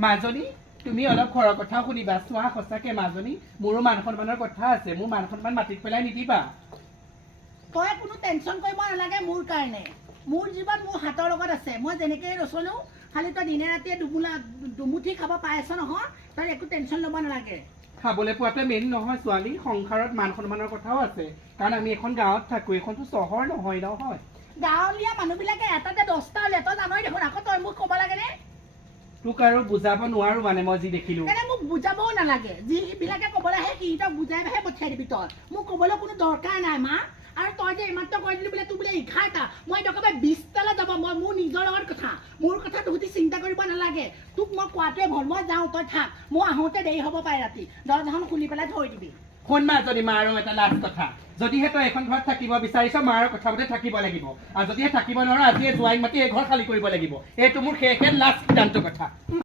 মাজনী তুমি অলপ ঘৰৰ কথাও শুনিবা চোৱা সঁচাকে মাজনী মোৰো মান সন্মানৰ কথা আছে মোৰ মান সন্মান মাটিত পেলাই নিদিবা তই কোনো টেনচন কৰিব নালাগে মোৰ কাৰণে মোৰ জীৱন মোৰ হাতৰ লগত আছে মই যেনেকৈ নচলো খালি তই দিনে ৰাতিয়ে দুমুঠি খাব পাই আছ নহয় তই একো টেনচন ল'ব নালাগে খাবলৈ পোৱাটোৱে মেইন নহয় ছোৱালী সংসাৰত মান সন্মানৰ কথাও আছে কাৰণ আমি এখন গাঁৱত থাকো এইখনতো চহৰ নহয় নহয় গাঁৱলীয়া মানুহবিলাকে এটাতে 10টা হ'লে তই জানই দেখোন আকৌ তই মোক ক'ব লাগেনে তোক আৰু বুজাব নোৱাৰো মানে মই যি দেখিলো কেনে মোক বুজাবও নালাগে যিবিলাকে ক'বলৈ আহে সিহঁতক বুজাইহে পঠিয়াই দিবি তই মোক ক'বলৈ কোনো দৰকাৰ নাই মা আৰু তই যে এইমাত্ৰ কৈ দিলি বোলে তোৰ বোলে 11টা মই একেবাৰে 20টালৈ যাব মই মোৰ নিজৰ লগত কথা মোৰ কথা তহঁতি চিন্তা কৰিব নালাগে তোক মই কোৱাটোৱে ভুল মই যাওঁ তই থাক মই আহোঁতে দেৰি হ'ব পাৰে ৰাতি দৰজাখন খুলি পেলাই থৈ দিবি শুন মাজনী মাৰো এটা লাষ্ট কথা যদিহে তই এখন ঘৰত থাকিব বিচাৰিছ মাৰ কথা মতে থাকিব লাগিব আৰু যদিহে থাকিব নোৱাৰো আজিয়ে জোৱাইক মাতি এই ঘৰ খালী কৰিব লাগিব এইটো মোৰ শেষ লাষ্ট সিদ্ধান্ত কথা